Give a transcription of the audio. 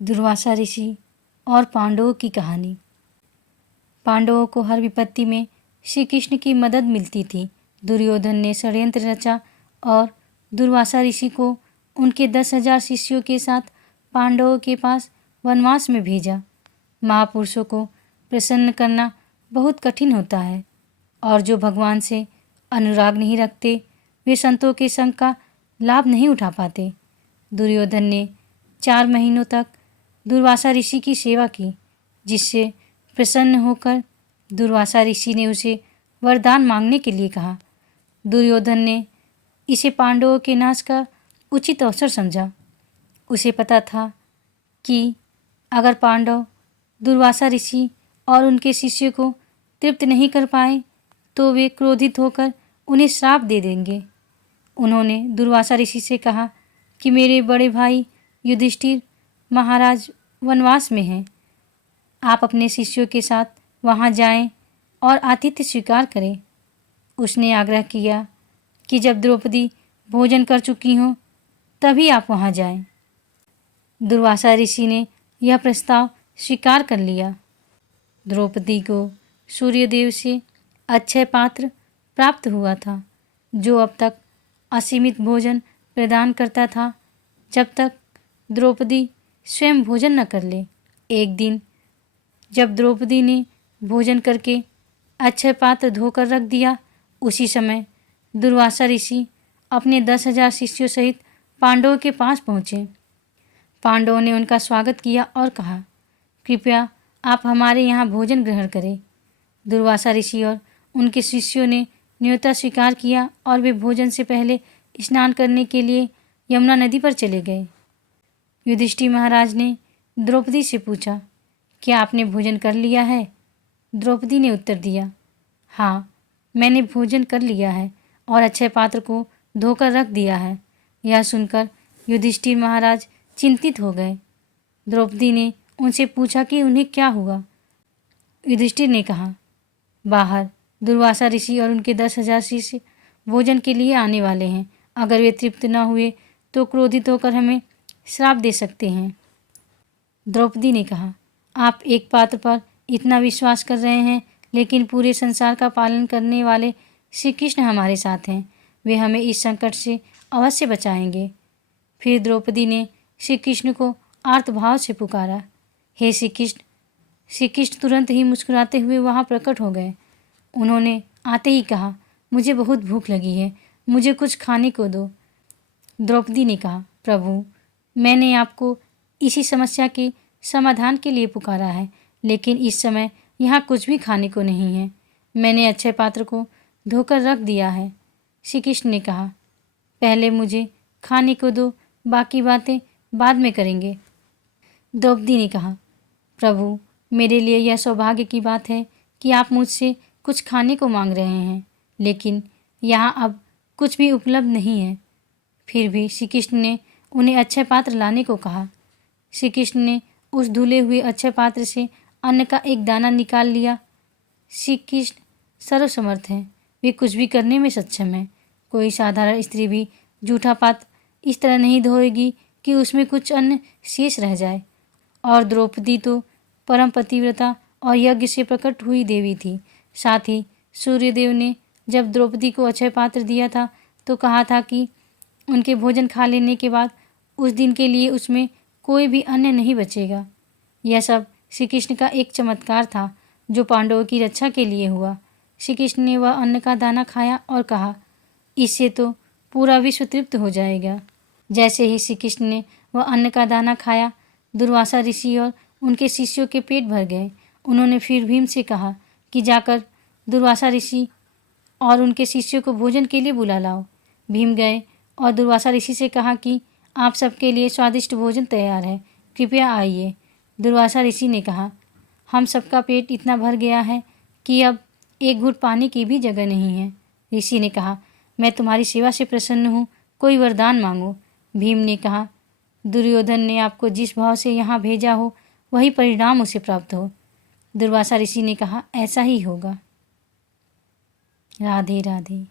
दुर्वासा ऋषि और पांडवों की कहानी। पांडवों को हर विपत्ति में श्री कृष्ण की मदद मिलती थी। दुर्योधन ने षड्यंत्र रचा और दुर्वासा ऋषि को उनके 10,000 शिष्यों के साथ पांडवों के पास वनवास में भेजा। महापुरुषों को प्रसन्न करना बहुत कठिन होता है और जो भगवान से अनुराग नहीं रखते वे संतों के संग का लाभ नहीं उठा पाते। दुर्योधन ने 4 महीनों तक दुर्वासा ऋषि की सेवा की, जिससे प्रसन्न होकर दुर्वासा ऋषि ने उसे वरदान मांगने के लिए कहा। दुर्योधन ने इसे पांडवों के नाश का उचित अवसर समझा। उसे पता था कि अगर पांडव दुर्वासा ऋषि और उनके शिष्य को तृप्त नहीं कर पाए तो वे क्रोधित होकर उन्हें श्राप दे देंगे। उन्होंने दुर्वासा ऋषि से कहा कि मेरे बड़े भाई युधिष्ठिर महाराज वनवास में हैं। आप अपने शिष्यों के साथ वहां जाएं और आतिथ्य स्वीकार करें। उसने आग्रह किया कि जब द्रौपदी भोजन कर चुकी हों तभी आप वहां जाएं। दुर्वासा ऋषि ने यह प्रस्ताव स्वीकार कर लिया। द्रौपदी को सूर्यदेव से अक्षय पात्र प्राप्त हुआ था, जो अब तक असीमित भोजन प्रदान करता था जब तक द्रौपदी स्वयं भोजन न कर ले। एक दिन जब द्रौपदी ने भोजन करके अक्षय पात्र धोकर रख दिया, उसी समय दुर्वासा ऋषि अपने 10,000 शिष्यों सहित पांडवों के पास पहुँचे। पांडवों ने उनका स्वागत किया और कहा, कृपया आप हमारे यहाँ भोजन ग्रहण करें। दुर्वासा ऋषि और उनके शिष्यों ने न्योता स्वीकार किया और वे भोजन से पहले स्नान करने के लिए यमुना नदी पर चले गए। युधिष्ठिर महाराज ने द्रौपदी से पूछा, क्या आपने भोजन कर लिया है? द्रौपदी ने उत्तर दिया, हाँ, मैंने भोजन कर लिया है और अक्षय पात्र को धोकर रख दिया है। यह सुनकर युधिष्ठिर महाराज चिंतित हो गए। द्रौपदी ने उनसे पूछा कि उन्हें क्या हुआ। युधिष्ठिर ने कहा, बाहर दुर्वासा ऋषि और उनके 10,000 शिष्य भोजन के लिए आने वाले हैं। अगर वे तृप्त न हुए तो क्रोधित होकर हमें श्राप दे सकते हैं। द्रौपदी ने कहा, आप एक पात्र पर इतना विश्वास कर रहे हैं, लेकिन पूरे संसार का पालन करने वाले श्री कृष्ण हमारे साथ हैं। वे हमें इस संकट से अवश्य बचाएंगे। फिर द्रौपदी ने श्री कृष्ण को आर्तभाव से पुकारा, हे श्री कृष्ण। श्री कृष्ण तुरंत ही मुस्कुराते हुए वहाँ प्रकट हो गए। उन्होंने आते ही कहा, मुझे बहुत भूख लगी है, मुझे कुछ खाने को दो। द्रौपदी ने कहा, प्रभु, मैंने आपको इसी समस्या के समाधान के लिए पुकारा है, लेकिन इस समय यहाँ कुछ भी खाने को नहीं है। मैंने अक्षय पात्र को धोकर रख दिया है। श्री कृष्ण ने कहा, पहले मुझे खाने को दो, बाकी बातें बाद में करेंगे। द्रौपदी ने कहा, प्रभु, मेरे लिए यह सौभाग्य की बात है कि आप मुझसे कुछ खाने को मांग रहे हैं, लेकिन यहाँ अब कुछ भी उपलब्ध नहीं है। फिर भी श्री कृष्ण ने उन्हें अक्षय पात्र लाने को कहा। श्री कृष्ण ने उस धुले हुए अक्षय पात्र से अन्न का एक दाना निकाल लिया। श्री कृष्ण सर्वसमर्थ हैं, वे कुछ भी करने में सक्षम हैं। कोई साधारण स्त्री भी जूठा पात्र इस तरह नहीं धोएगी कि उसमें कुछ अन्न शेष रह जाए। और द्रौपदी तो परम पतिव्रता और यज्ञ से प्रकट हुई देवी थी। साथ ही सूर्यदेव ने जब द्रौपदी को अक्षय पात्र दिया था तो कहा था कि उनके भोजन खा लेने के बाद उस दिन के लिए उसमें कोई भी अन्न नहीं बचेगा। यह सब श्री कृष्ण का एक चमत्कार था जो पांडवों की रक्षा के लिए हुआ। श्री कृष्ण ने वह अन्न का दाना खाया और कहा, इससे तो पूरा विश्व तृप्त हो जाएगा। जैसे ही श्री कृष्ण ने वह अन्न का दाना खाया, दुर्वासा ऋषि और उनके शिष्यों के पेट भर गए। उन्होंने फिर भीम से कहा कि जाकर दुर्वासा ऋषि और उनके शिष्यों को भोजन के लिए बुला लाओ। भीम गए और दुर्वासा ऋषि से कहा कि आप सबके लिए स्वादिष्ट भोजन तैयार है, कृपया आइए। दुर्वासा ऋषि ने कहा, हम सबका पेट इतना भर गया है कि अब एक घूंट पानी की भी जगह नहीं है। ऋषि ने कहा, मैं तुम्हारी सेवा से प्रसन्न हूँ, कोई वरदान मांगो। भीम ने कहा, दुर्योधन ने आपको जिस भाव से यहाँ भेजा हो वही परिणाम उसे प्राप्त हो। दुर्वासा ऋषि ने कहा, ऐसा ही होगा। राधे राधे।